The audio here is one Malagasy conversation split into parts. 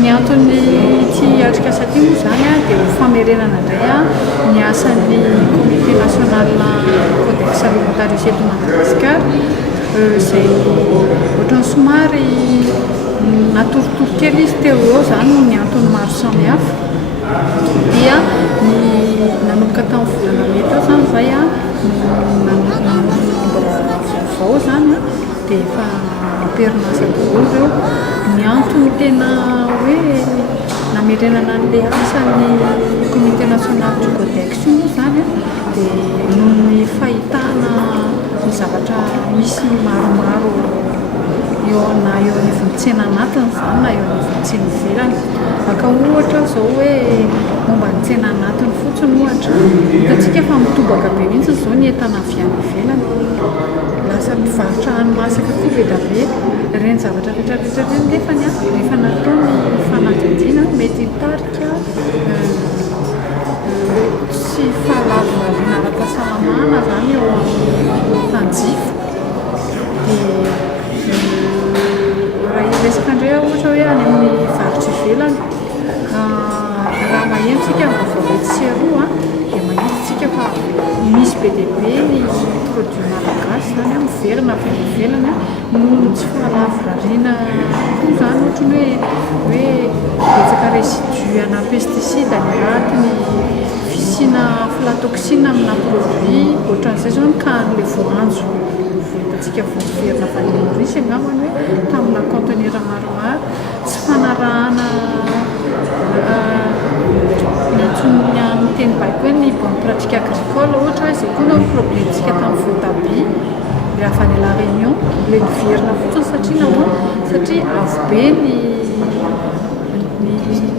Ny antony tsy atrika asa ty moa zany a dia ho famerenana indray a ny asan'ny comité national codex alimentaire eto Madagasikara izay ohatrany somary natorotoro kely izy teo eo zany no ny antony maro samihafa dia ny nanomboka tamin'ny volana May teo zany zay a vaovao zany a dia efa ampirinasa daholo ireo ny antony tena hoe namerenana an'ilay asan'ny comité national du codex moa zany a dia noho ny fahitana ny zavatra misy maromaro eo anivon'ny tsena anatiny zany na eo anivon'ny tsena ivelany maka ohatra zao hoe momba ny tsena anatiny fotsiny ohatra hitantsika fa mitobaka be mihitsy zao ny entana avy any ivelany lasa mivarotra hani-masaka koa be da be ireny zavatra rehetrarehetra ireny nefany a rehefa natao ny fanadihadiana mety hitarika tsy fahalavona ara-pahasalamana zany eo amin'ny mpanjifa dia raha resaka indray ohatra hoe any amin'ny varotra ivelany raha mahentsika vaovao tsiaroa dia mahitsika fa misy be dia be ny produit malagasy zany a miverina avy any ivelany a no tsy fahalavoriana koa zany ohatrany hoe betsaka résidu ana pesticide any anatiny fisina aflatoxine amina produit ohatran'izay zao ka an'ilay voanjo vohitantsika voaverina avy any Maorisy angambany hoe tamina conteneur maromaro tsy fanarahana ny amin'ny teny baiko hoe ny bonne pratique agricole ohatra izay koa no problemtsika tamin'ny voatabia le avy any La Réunion le niverina fotsiny satria nahoana satria avo be ny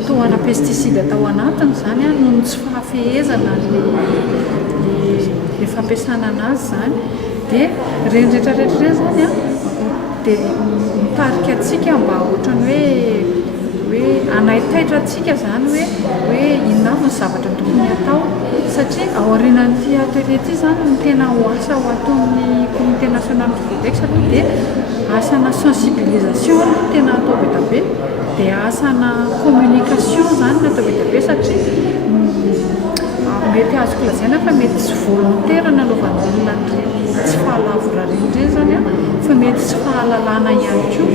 toana pesticide atao anatiny zany a noho ny tsy fahafehezana le fampiasana anazy zany dia reny rehetrarehetra ireny zany a dia mitarika atsika mba ohatrany hoe anaitaitra atsika zany hoe inona avy ny zavatra tokony atao satria ao aorianan'ity atelier ity zany ny tena ho asa ho ataon'ny comité national du codex aloha dia asana sensibilisation no tena atao be da be dia asana communication zany no atao be da be satria mety azoko lazaina fa mety tsy volontaire nanaovan'olona tsy fahalavora reny zany a fa mety tsy fahalalana ihany koa